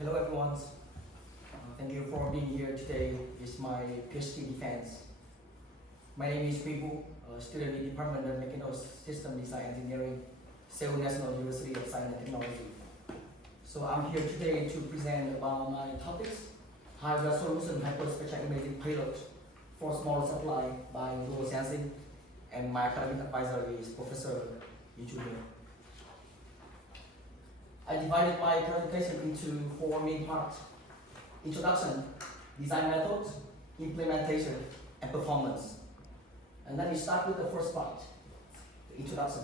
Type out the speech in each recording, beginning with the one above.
Hello everyone. Thank you for being here today. It's my Ph.D. defense. My name is Huy Vu, a student in the Department of Mechanical System Design Engineering, Seoul National University of Science and Technology. So I'm here today to present about my topics, high resolution hyperspectral imaging payload for small satellite by global sensing, and my academic advisor is Professor Joohyung Lee. I divided my presentation into 4 main parts: introduction, design methods, implementation, and performance. And let me start with the first part, the introduction.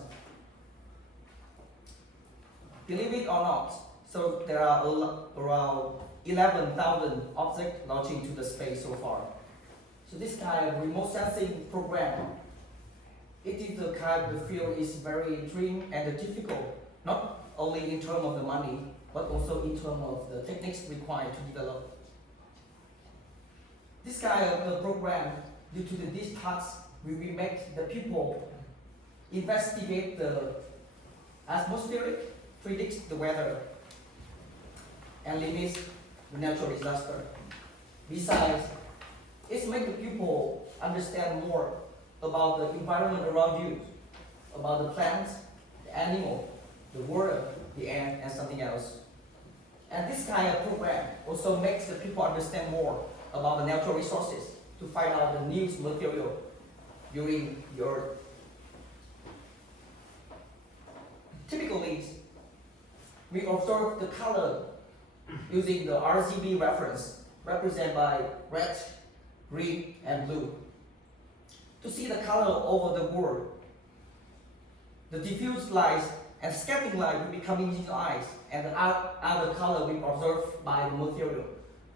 Believe it or not, so there are around 11,000 objects launching to the space so far. So this kind of remote sensing program, it is the kind of field is very intriguing and difficult, not only in terms of the money, but also in terms of the techniques required to develop. This kind of program, due to these tasks, we will make the people investigate the atmospheric, predict the weather, and limit the natural disaster. Besides, it makes the people understand more about the environment around you, about the plants, the animal, the water, the air, and something else. And this kind of program also makes the people understand more about the natural resources to find out the new material during the Earth. Typically, we observe the color using the RGB reference, represented by red, green, and blue. To see the color over the world, the diffuse light and scattering light will be coming into the eyes, and the other color will be observed by the material.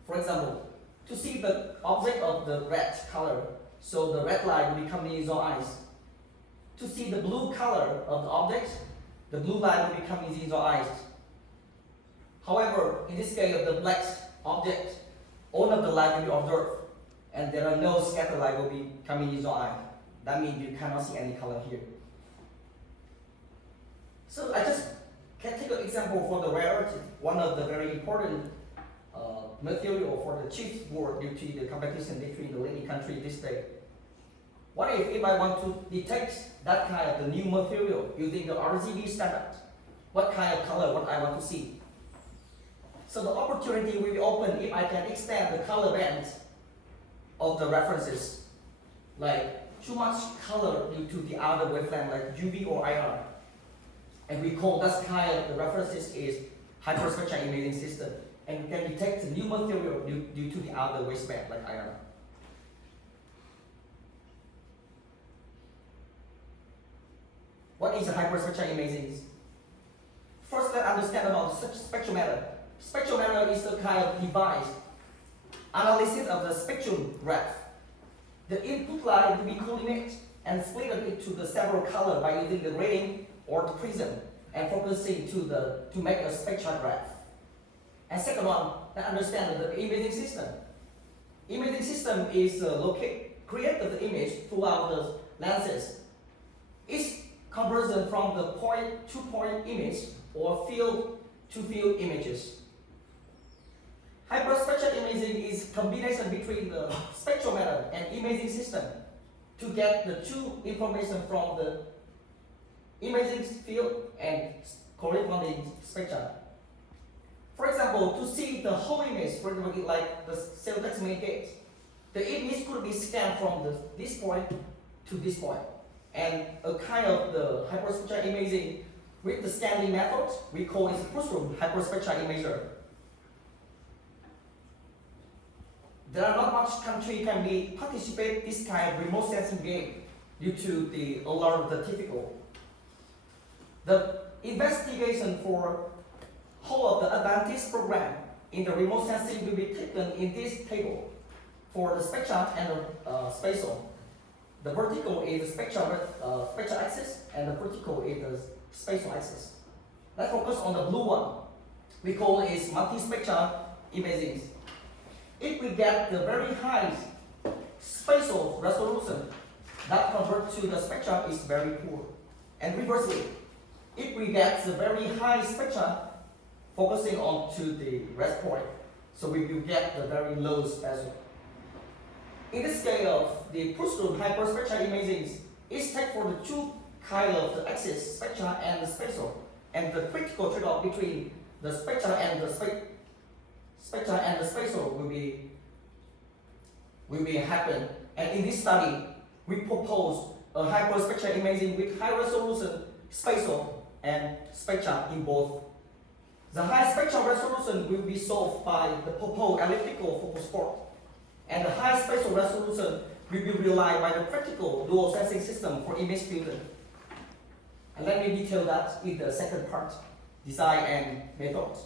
For example, to see the object of the red color, so the red light will be coming into your eyes. To see the blue color of the object, the blue light will be coming into your eyes. However, in this case of the black object, all of the light will be observed, and there are no scatter light will be coming into your eye. That means you cannot see any color here. So I just can take an example for the rarity, one of the very important material for the chip board due to the competition between the leading country this day. What if I want to detect that kind of the new material using the RGB standard? What kind of color what I want to see? So the opportunity will be open if I can extend the color band of the references, like too much color due to the other wavelength like UV or IR. And we call that kind of the references is hyperspectral imaging system, and can detect the new material due to the other waveband like IR. What is hyperspectral imaging? First, let's understand about the spectrometer. Spectrometer is a kind of device analysis of the spectrum graph. The input light will be collimated and split into the several colors by using the grating or the prism and focusing to make a spectral graph. And second one, let's understand the imaging system. Imaging system is created the image throughout the lenses. It's conversion from the point-to-point image or field-to-field images. Hyperspectral imaging is combination between the spectrometer and imaging system to get the two information from the imaging field and corresponding spectra. For example, to see the whole image, for example, like the cell text gate, the image could be scanned from this point to this point. And a kind of the hyperspectral imaging with the scanning method, we call it push-through hyperspectral imager. There are not much country can be participate this kind of remote sensing game due to a lot of the difficult. The investigation for whole of the advantage program in the remote sensing will be taken in this table for the spectrum and the spatial. The vertical is the spectral axis and the vertical is the spatial axis. Let's focus on the blue one. We call it multispectral imaging. If we get the very high spatial resolution, that convert to the spectrum is very poor. And reversely, if we get the very high spectra focusing on to the rest point. So we will get the very low spectral. In this case of the push-through hyperspectral imaging, it's take for the two kind of the axis, spectra and the spatial, and the critical trade-off between the spectra and the spatial will be happen. And in this study, we propose a hyperspectral imaging with high resolution spatial and spectra in both. The high spectral resolution will be solved by the proposed elliptical focus port, and the high spatial resolution will be realized by the practical dual sensing system for image fusion. And let me detail that in the second part, design and methods.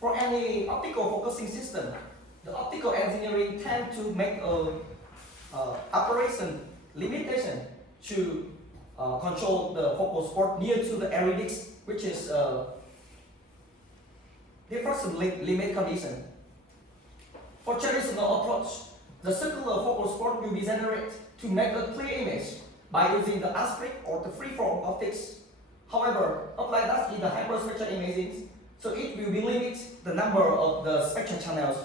For any optical focusing system, the optical engineering tend to make a operation limitation to control the focus port near to the iridics, which is different limit condition. For traditional approach, the circular focus port will be generated to make a clear image by using the aspect or the freeform optics. However, apply that in the hyperspectral imaging, so it will be limit the number of the spectral channels.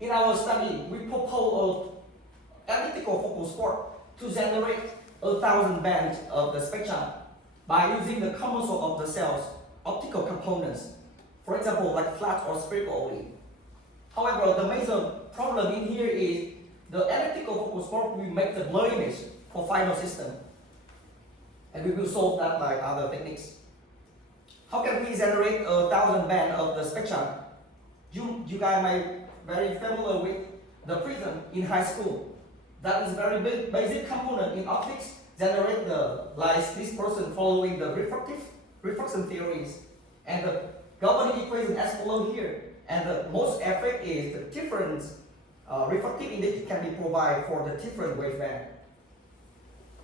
In our study, we propose an elliptical focus port to generate 1,000 bands of the spectrum by using the common source of the cell's optical components, for example, like flat or spherical only. However, the major problem in here is the elliptical focus port will make the blur image for final system, and we will solve that by other techniques. How can we generate 1,000 bands of the spectrum? You guys might very familiar with the prism in high school. That is very basic component in optics, generate the light dispersion following the refraction theories, and the governing equation as follow here. And the most effect is the different refractive index can be provided for the different waveband.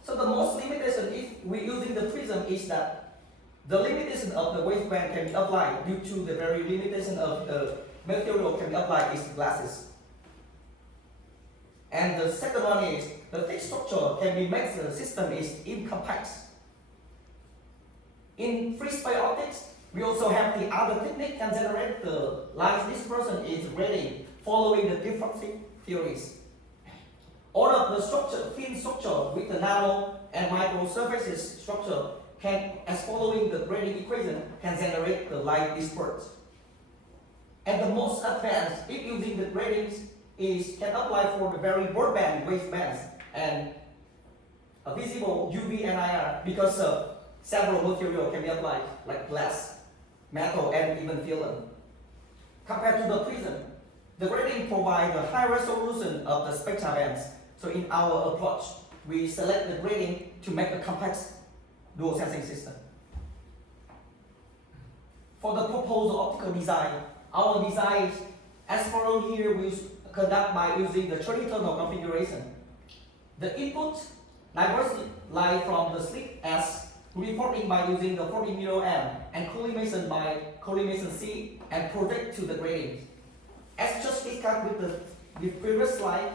So the most limitation if we're using the prism is that the limitation of the waveband can be applied due to the very limitation of the material can be applied is glasses. And the second one is the fixed structure can be made the system is incompact. In free space optics, we also have the other technique can generate the light dispersion is ready following the diffractive theories. All of the structure, thin structure with the nano and micro surfaces structure can, as following the grading equation, can generate the light dispersed. And the most advanced, if using the gradings, is can apply for the very broadband wavebands and visible UV and IR because several material can be applied like glass, metal, and even film. Compared to the prism, the grading provides a high resolution of the spectral bands. So in our approach, we select the grading to make a complex dual sensing system. For the proposed optical design, our design as follows here we conduct by using the traditional configuration. The input diversity lie from the slit S reporting by using the 40 μm and collimation by collimation C and project to the grading. As just discussed with the previous slide,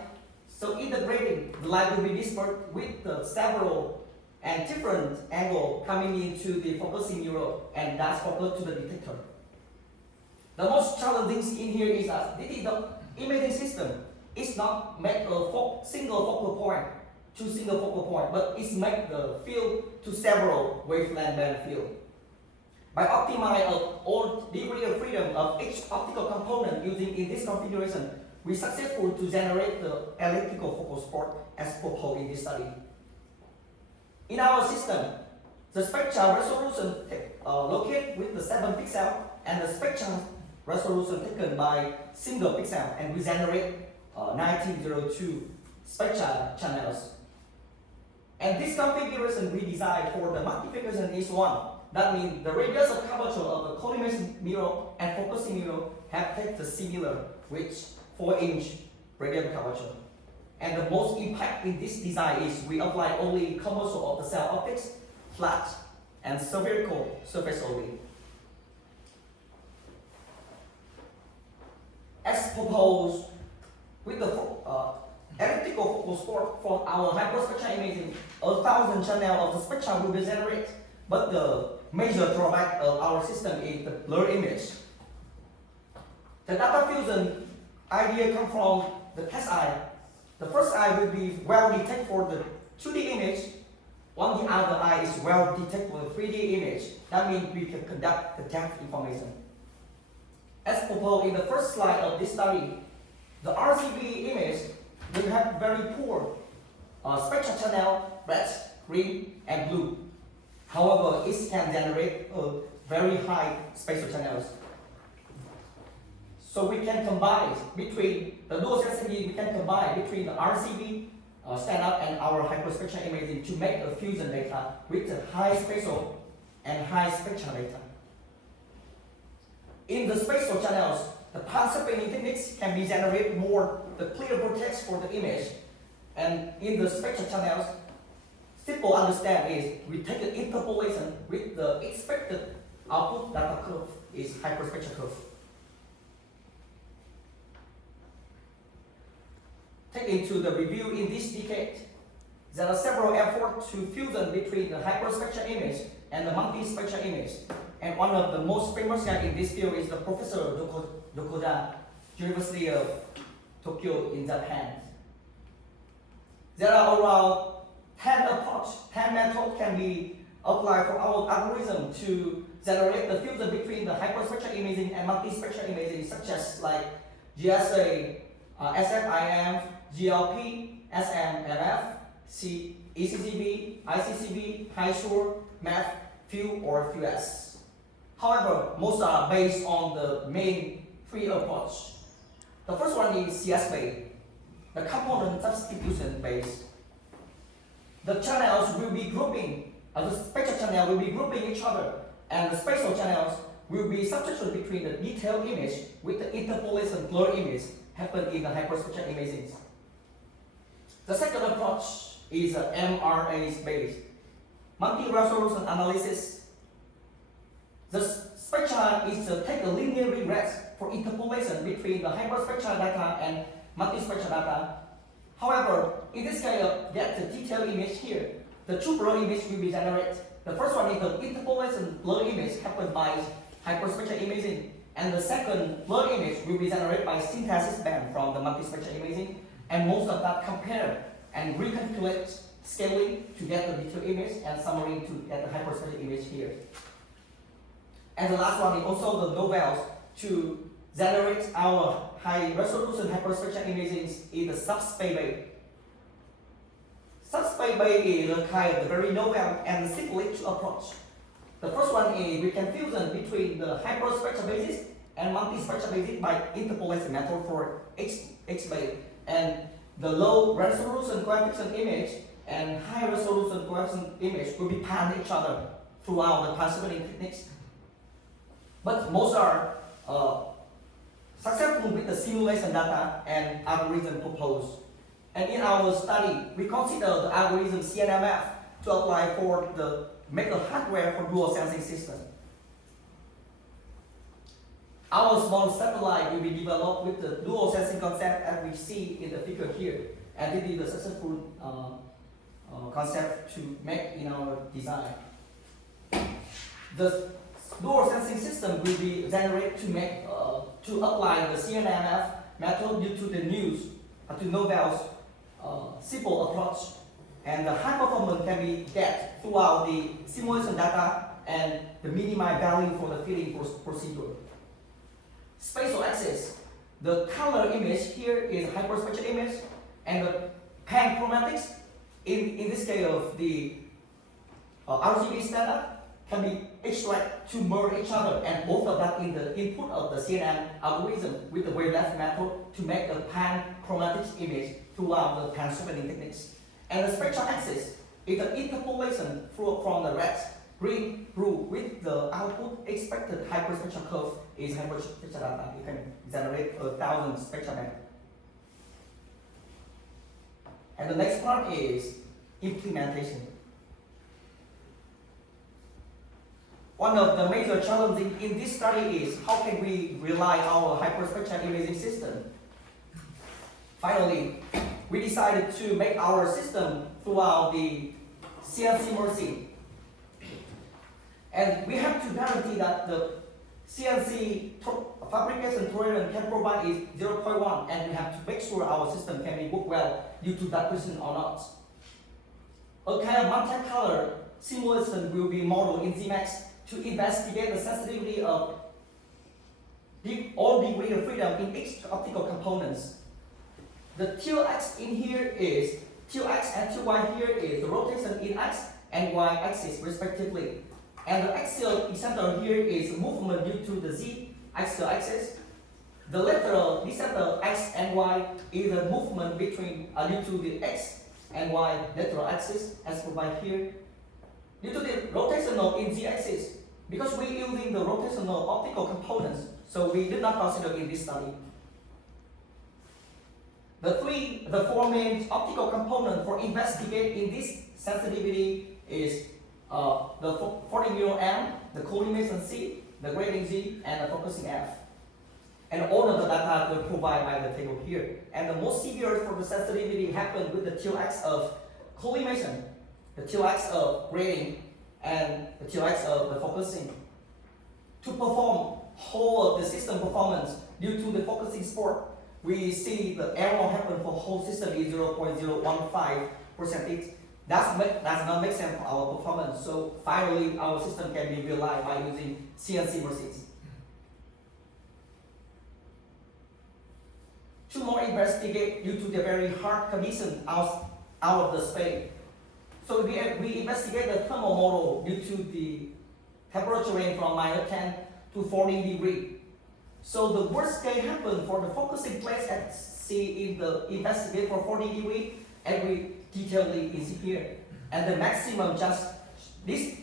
so in the grading, the light will be dispersed with the several and different angle coming into the focusing mirror and that's focused to the detector. The most challenging in here is that this is the imaging system. It's not make a single focal point to single focal point, but it's make the field to several wavelength band field. By optimizing all degree of freedom of each optical component using in this configuration, we successful to generate the elliptical focus port as proposed in this study. In our system, the spectral resolution located with the 7 pixel and the spectral resolution taken by single pixel, and we generate 1902 spectral channels. And this configuration we designed for the magnification is 1. That means the radius of curvature of the collimation mirror and focusing mirror have taken the similar, which 4-inch radius curvature. And the most impact in this design is we apply only commercial of the cell optics, flat and spherical surface only. As proposed with the elliptical focus port for our hyperspectral imaging, 1,000 channels of the spectrum will be generated, but the major drawback of our system is the blur image. The data fusion idea comes from the test eye. The first eye will be well detected for the 2D image, while the other eye is well detected for the 3D image. That means we can conduct the depth information. As proposed in the first slide of this study, the RGB image will have very poor spectral channel, red, green, and blue. However, it can generate very high spatial channels. So we can combine between the dual sensitivity, we can combine between the RGB standard and our hyperspectral imaging to make a fusion data with the high spatial and high spectral data. In the spatial channels, the pan-separating techniques can be generate more the clear vortex for the image. And in the spectral channels, simple understand is we take an interpolation with the expected output data curve is hyperspectral curve. Take into the review in this decade, there are several efforts to fusion between the hyperspectral image and the multispectral image. And one of the most famous guy in this field is the Professor Yokoda, University of Tokyo in Japan. There are around 10 approaches, 10 methods can be applied for our algorithm to generate the fusion between the hyperspectral imaging and multispectral imaging, such as like GSA, SFIM, GLP, SMMF, ECCV, ICCV, HiSure, MEF, FEW, or FEWS. However, most are based on the main three approach. The first one is CS-based, the component substitution based. The channels will be grouping, the spectral channel will be grouping each other, and the spatial channels will be substituted between the detailed image with the interpolation blur image happen in the hyperspectral imaging. The second approach is MRA-based, multi-resolution analysis. The spectra is to take a linear regret for interpolation between the hyperspectral data and multispectral data. However, in this case, get the detailed image here, the two blur image will be generated. The first one is the interpolation blur image happened by hyperspectral imaging, and the second blur image will be generated by synthesis band from the multispectral imaging, and most of that compare and recalculate scaling to get the detailed image and summary to get the hyperspectral image here. And the last one is also the novels to generate our high resolution hyperspectral imaging in the subspace. Subspace is a kind of very novel and simplest approach. The first one is we can fusion between the hyperspectral basis and multispectral basis by interpolation method for X-base, and the low resolution coefficient image and high resolution coefficient image will be pan each other throughout the pan-separating techniques. But most are successful with the simulation data and algorithm proposed. And in our study, we consider the algorithm CNMF to apply for the make a hardware for dual sensing system. Our small satellite will be developed with the dual sensing concept as we see in the figure here, and it is the successful concept to make in our design. The dual sensing system will be generated to make to apply the CNMF method due to the news to Nobel's simple approach, and the high performance can be get throughout the simulation data and the minimized value for the fitting procedure. Spatial axis, the color image here is hyperspectral image, and the panchromatics in this case of the RGB standard can be extracted to merge each other, and both of that in the input of the CNN algorithm with the wavelength method to make a panchromatic image throughout the pan-separating techniques. And the spectral axis is the interpolation from the red, green, blue with the output expected hyperspectral curve is hyperspectral data. You can generate 1,000 spectral bands. And the next part is implementation. One of the major challenges in this study is how can we rely on our hyperspectral imaging system. Finally, we decided to make our system throughout the CNC merging. And we have to guarantee that the CNC fabrication tolerance can provide is 0.1, and we have to make sure our system can be work well due to that question or not. A kind of multi-color simulation will be modeled in ZMax to investigate the sensitivity of all degree of freedom in each optical components. The TLX in here is TLX and TY here is the rotation in X and Y axis respectively. And the axial eccentric here is movement due to the Z axial axis. The lateral eccentric X and Y is the movement between due to the X and Y lateral axis as provided here. Due to the rotational in Z axis, because we're using the rotational optical components, so we did not consider in this study. The four main optical components for investigating this sensitivity is the 40 μm, the collimation C, the grading Z, and the focusing F. And all of the data were provided by the table here. And the most severe for the sensitivity happened with the TLX of collimation, the TLX of grading, and the TLX of the focusing. To perform whole of the system performance due to the focusing sport, we see the error happen for whole system is 0.015%. Does not make sense for our performance. So finally, our system can be realized by using CNC machines. To more investigate due to the very hard condition out of the space. So we investigate the thermal model due to the temperature range from -10 to 40 degrees. So the worst case happened for the focusing place at C in the investigate for 40 degrees, and we detailedly is here. And the maximum just this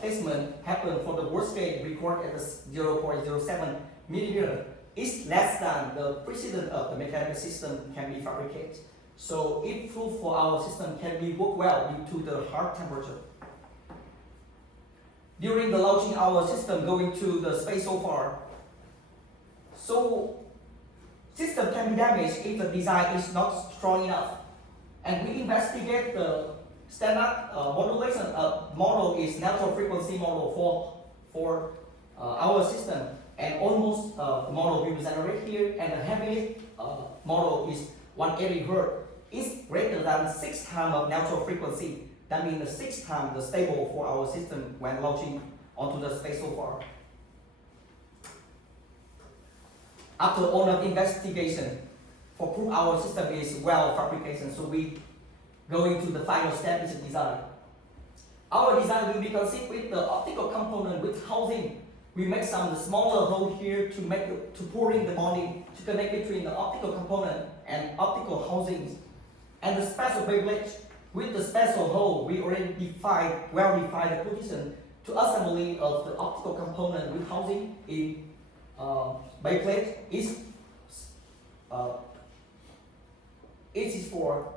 placement happened for the worst case recorded at 0.07 millimeter. Is less than the precedent of the mechanical system can be fabricated. So it proved for our system can be work well due to the hard temperature. During the launching our system going to the space so far, so system can be damaged if the design is not strong enough. And we investigate the standard modulation model is natural frequency model for our system. And almost the model we generate here, and the heaviest model is 180 Hz. It's greater than 6 times of natural frequency. That means the 6 times the stable for our system when launching onto the space so far. After all of investigation, for proof our system is well fabrication, so we go into the final step is design. Our design will be conceived with the optical component with housing. We make some smaller hole here to pour in the bonding to connect between the optical component and optical housings. And the special backplate with the special hole, we already well defined the position to assembly of the optical component with housing in backplate is it is for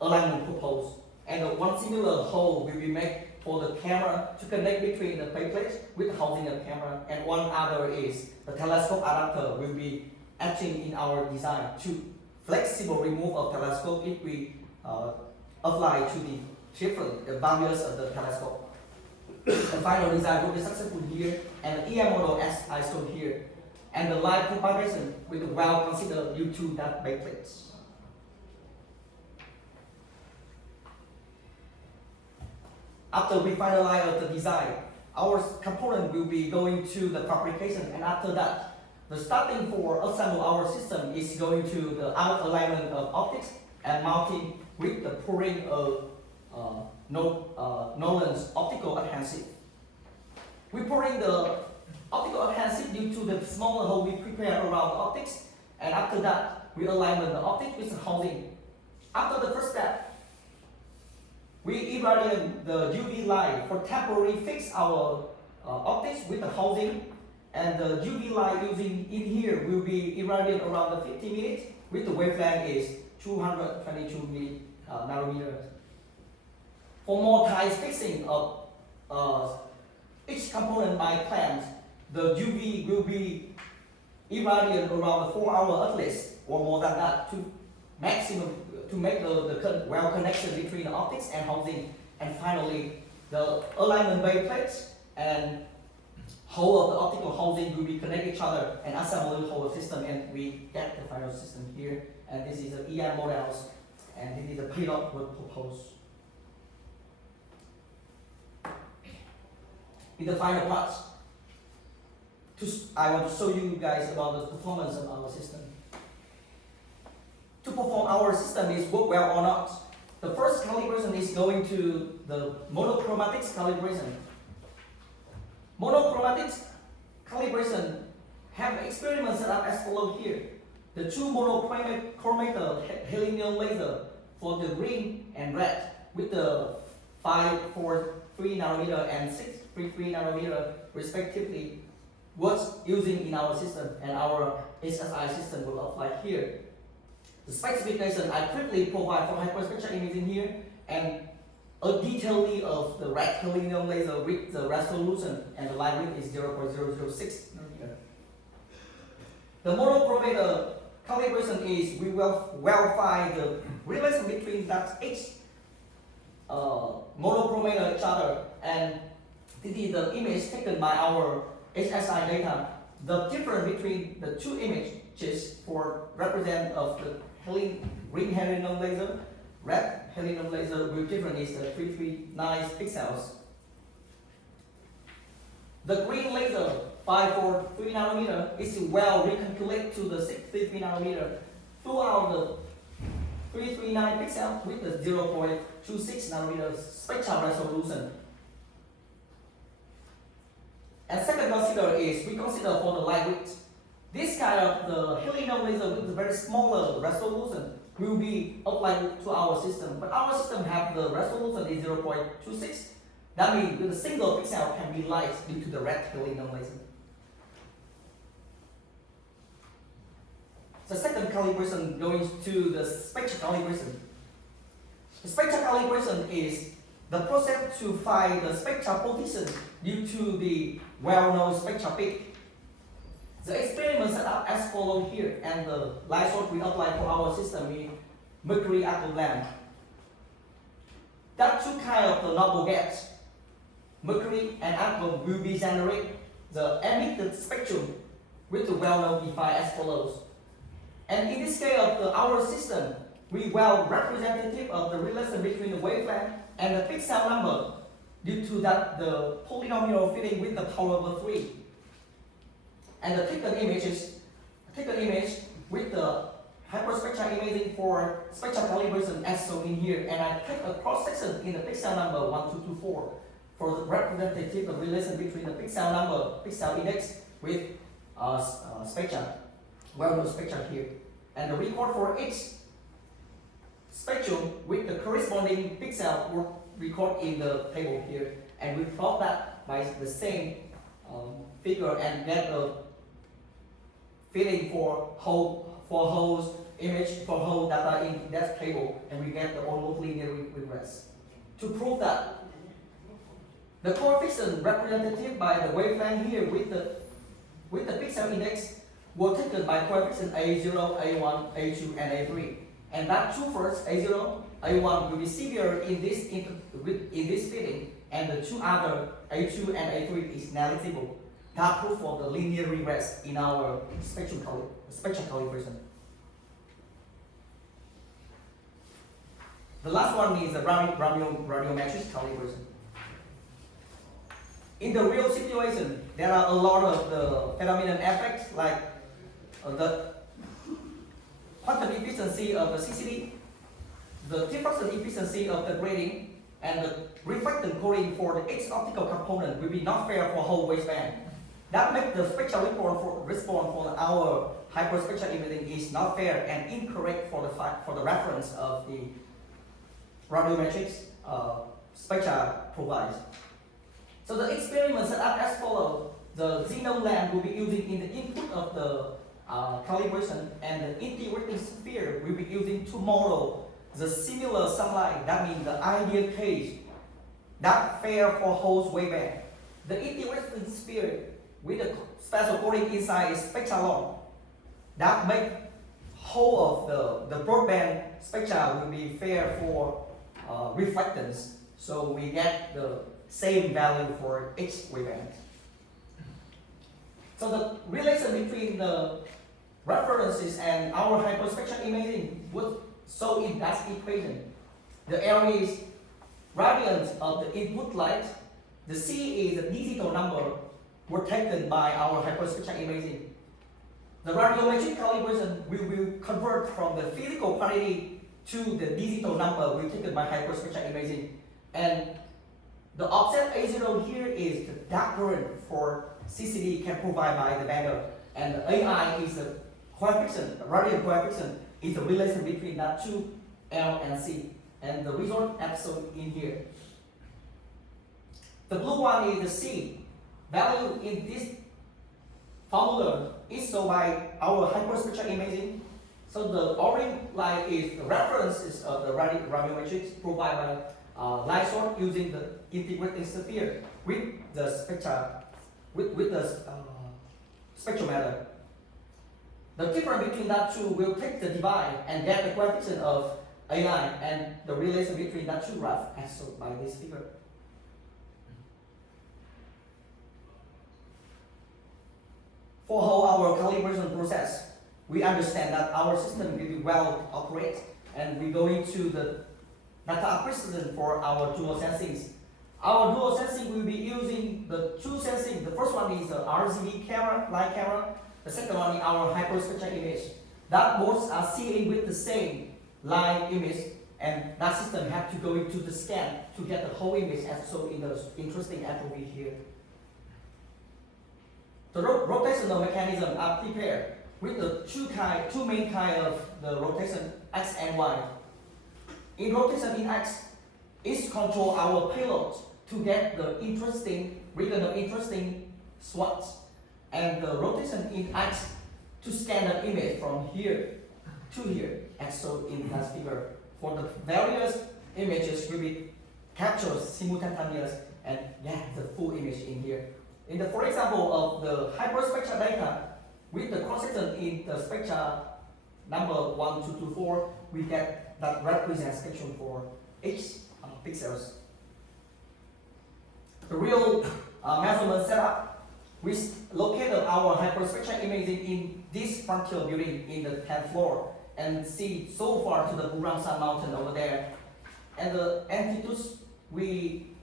alignment purpose. And one similar hole will be made for the camera to connect between the backplate with housing the camera, and one other is the telescope adapter will be etching in our design to flexible remove of telescope if we apply to the different values of the telescope. The final design will be successful here, and the EM model as I showed here, and the light propagation will be well considered due to that backplate. After we finalize the design, our component will be going to the fabrication, and after that, the starting for assemble our system is going to the out alignment of optics and mounting with the pouring of Nolan's optical adhesive. We pouring the optical adhesive due to the smaller hole we prepare around the optics, and after that, we align the optic with the housing. After the first step, we irradiate the UV light for temporarily fix our optics with the housing, and the UV light using in here will be irradiated around the 50 minutes with the wavelength is 222 nanometers. For more tight fixing of each component by clamps, the UV will be irradiated around 4 hours at least, or more than that, to maximum to make the well connection between the optics and housing. And finally, the alignment base plates and whole of the optical housing will be connect each other and assemble the whole system, and we get the final system here. And this is the EM models, and this is the payload we propose. In the final part, I want to show you guys about the performance of our system. To perform our system is work well or not. The first calibration is going to the monochromatics calibration. Monochromatics calibration have experiments set up as follows here. The two monochromator helium laser for the green and red with the 543 nanometer and 633 nanometer respectively was using in our system, and our HSI system will apply here. The specification I quickly provide for hyperspectral imaging here, and a detail of the red helium laser with the resolution and the light width is 0.006 nanometer. The monochromator calibration is we will verify the relation between that each monochromator each other, and this is the image taken by our HSI data. The difference between the two images for represent of the green helium laser, red helium laser will different is the 339 pixels. The green laser 543 nanometer is well recalculated to the 633 nanometer throughout the 339 pixel with the 0.26 nanometer spectral resolution. And second consider is we consider for the light width. This kind of the helium laser with the very smaller resolution will be applied to our system, but our system have the resolution is 0.26. That means with a single pixel can be light due to the red helium laser. The second calibration going to the spectral calibration. The spectral calibration is the process to find the spectral position due to the well-known spectral peak. The experiment set up as follows here, and the light source we apply for our system is mercury argon lamp. That two kind of the noble gas, mercury and argon, will be generate the emitted spectrum with the well-known defined as follows. And in this case of our system, we well representative of the relation between the wavelength and the pixel number due to that the polynomial fitting with the power over 3. And the taken image with the hyperspectral imaging for spectral calibration as shown in here, and I take a cross section in the pixel number 1224 for the representative of relation between the pixel number, pixel index with spectral, well-known spectral here, and the record for each spectrum with the corresponding pixel were recorded in the table here, and we plot that by the same figure and get the fitting for whole image for whole data in that table, and we get the almost linear regress. To prove that the coefficient representative by the wavelength here with the pixel index were taken by coefficient A0, A1, A2, and A3, and that two first A0, A1 will be severe in this fitting, and the two other A2 and A3 is negligible. That proof for the linear regress in our spectral calibration. The last one is the radiometric calibration. In the real situation, there are a lot of the phenomenon effects like the quantum efficiency of the CCD, the diffraction efficiency of the grating, and the reflectant coding for the X optical component will be not fair for whole baseband. That makes the spectral response for our hyperspectral imaging is not fair and incorrect for the reference of the radiometrics spectra provides. So the experiment set up as follows. The xenon lamp will be using in the input of the calibration, and the integrating sphere will be using to model the similar sunlight. That means the ideal case that fair for whole wavelength. The integrating sphere with the special coding inside is spectral. That make whole of the broadband spectra will be fair for reflectance. So we get the same value for each wavelength. So the relation between the references and our hyperspectral imaging would show in that equation. The L is radiance of the input light, the C is the digital number were taken by our hyperspectral imaging. The radiometric calibration will convert from the physical quantity to the digital number we taken by hyperspectral imaging. And the offset A0 here is the dark current for CCD can provide by the vendor. And the AI is the coefficient, the radial coefficient is the relation between that two, L and C. And the result episode in here. The blue one is the C. Value in this formula is shown by our hyperspectral imaging. So the orange line is the references of the radiometrics provided by light source using the integrating sphere with the spectra, with the spectrometer. The difference between that two will take the divide and get the coefficient of AI and the relation between that two graphs as shown by this figure. For our calibration process, we understand that our system will be well operated, and we go into the data acquisition for our dual sensings. Our dual sensing will be using the two sensing. The first one is the RGB camera, light camera. The second one is our hyperspectral image. That both are seeing with the same light image, and that system have to go into the scan to get the whole image as shown in the interesting FOV here. The rotational mechanism are prepared with the two main kind of the rotation X and Y. In rotation in X, it control our payload to get the interesting swatch, and the rotation in X to scan the image from here to here, as shown in that figure. For the various images will be captured simultaneous and get the full image in here. For example of the hyperspectral data, with the consistent in the spectra number 1, 2, 2, 4, we get that represents spectrum for each pixels. The real measurement setup, we located our hyperspectral imaging in this frontier building in the 10th floor and see so far to the Buramsan mountain over there. And the altitudes we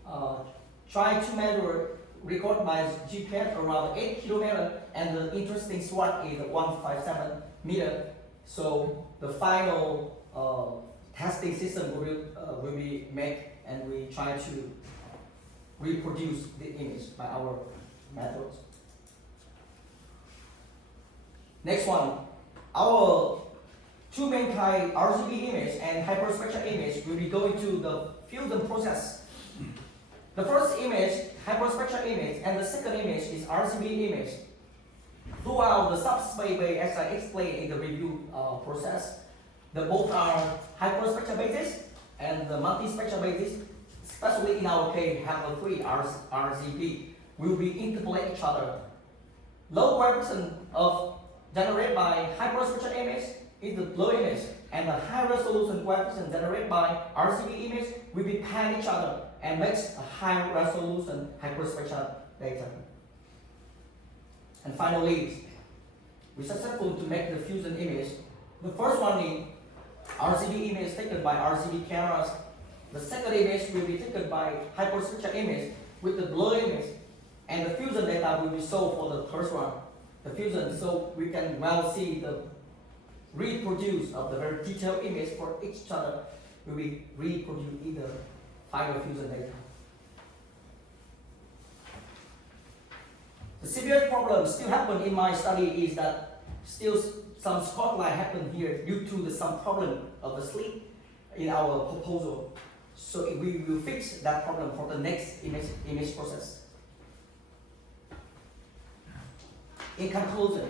try to record by GPS around 8 kilometers, and the interesting SWAT is 157 meters. So the final testing system will be made, and we try to reproduce the image by our methods. Next one, our two main kind RGB image and hyperspectral image will be going to the fusion process. The first image, hyperspectral image, and the second image is RGB image. Throughout the subspace, as I explained in the review process, the both are hyperspectral basis and the multispectral basis, especially in our case, have the three RGB, will be interpolate each other. Low coefficient of generated by hyperspectral image is the low image, and the high resolution coefficient generated by RGB image will be paired each other and makes a high resolution hyperspectral data. And finally, we successful to make the fusion image. The first one is RGB image taken by RGB cameras. The second image will be taken by hyperspectral image with the blur image, and the fusion data will be shown for the first one. The fusion, so we can well see the reproduce of the very detailed image for each other will be reproduced in the final fusion data. The severe problem still happen in my study is that still some spotlight happen here due to some problem of the sleep in our proposal. So we will fix that problem for the next image process. In conclusion,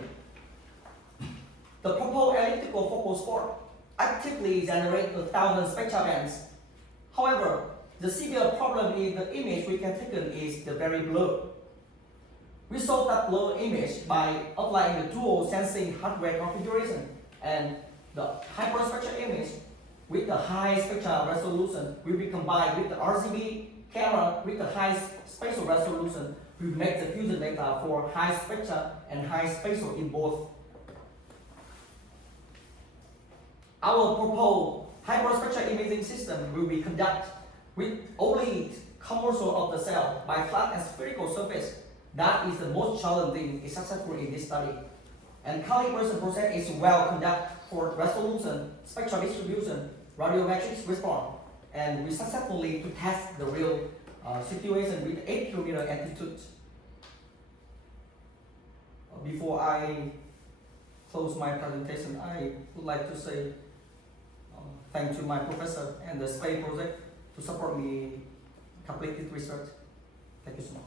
the proposed elliptical focal spot actively generates 1,000 spectral bands. However, the severe problem is the image we can take is the very blur. We solve that blur image by applying the dual sensing hardware configuration, and the hyperspectral image with the high spectral resolution will be combined with the RGB camera with a high spatial resolution will make the fusion data for high spectra and high spatial in both. Our proposed hyperspectral imaging system will be conducted with only commercial of the cell by flat and spherical surface. That is the most challenging is successful in this study. And calibration process is well conducted for resolution, spectral distribution, radiometric response, and we successfully to test the real situation with 8 km altitude. Before I close my presentation, I would like to say thank to my professor and the space project to support me complete this research. Thank you so much.